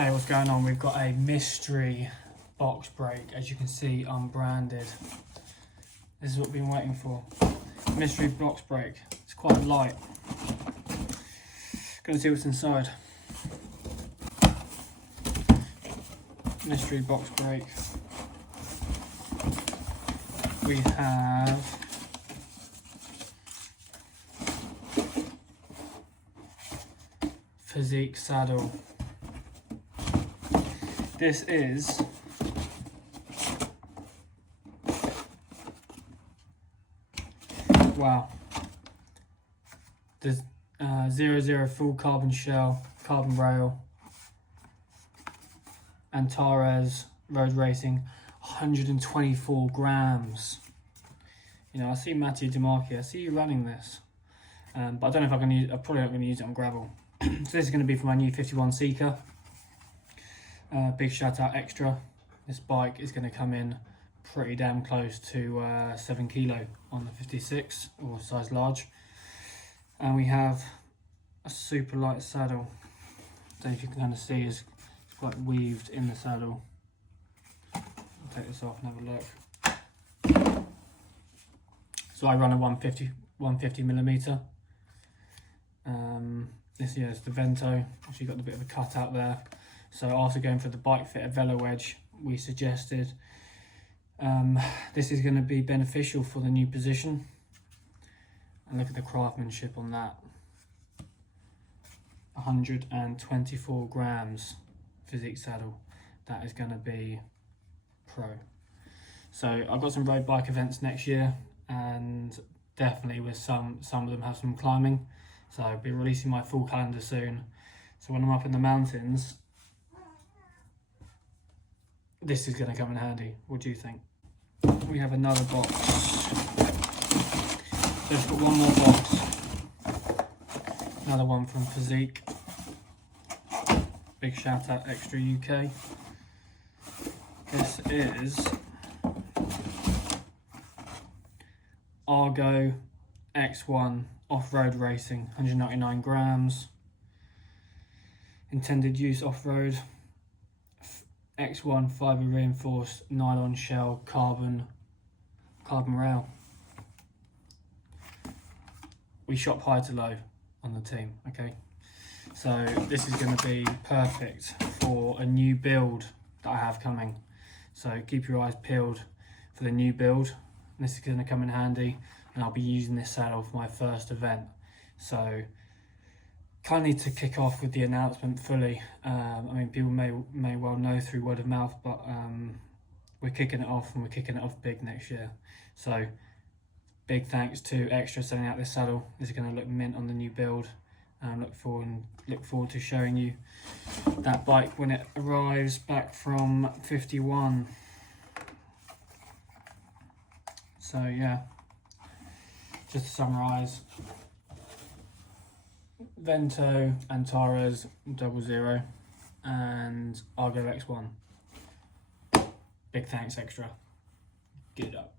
Okay, what's going on? We've got a mystery box brake, as you can see, unbranded. This is what we've been waiting for. Mystery box brake. It's quite light. Gonna see what's inside. Mystery box brake. We have Physique saddle. This is wow. There's 00 full carbon shell, carbon rail, Antares road racing, 124 grams. You know, I see Matthew DeMarchi, I see you running this, but I don't know if I can use. I'm probably not going to use it on gravel. So this is going to be for my new 51 Seeker. Big shout out extra. This bike is going to come in pretty damn close to 7 kilo on the 56 or size large. And we have a super light saddle. I don't know if you can kind of see, it's quite weaved in the saddle. I'll take this off and have a look. So I run a 150 millimeter. This here is the Vento. Actually got a bit of a cut out there. So after going for the bike fitter velo wedge, we suggested this is going to be beneficial for the new position. And look at the craftsmanship on that. 124 grams Physique saddle. That is going to be pro. So I've got some road bike events next year, and definitely with some of them have some climbing. So I'll be releasing my full calendar soon. So when I'm up in the mountains, this is going to come in handy. What do you think? We have another box. So let's put one more box. Another one from Physique. Big shout out Extra UK. This is Argo X1 off-road racing, 199 grams. Intended use off-road. X1 fibre reinforced nylon shell carbon rail. We shop high to low on the team, okay? So this is going to be perfect for a new build that I have coming. So keep your eyes peeled for the new build. This is going to come in handy, and I'll be using this saddle for my first event. So kind of need to kick off with the announcement fully. I mean, people may well know through word of mouth, but we're kicking it off, and we're kicking it off big next year. So big thanks to Extra sending out this saddle. This is going to look mint on the new build. Look forward to showing you that bike when it arrives back from FiftyOne. So yeah, just to summarise, Vento, Antares 00 and Argo X1. Big thanks Extra. Get it up.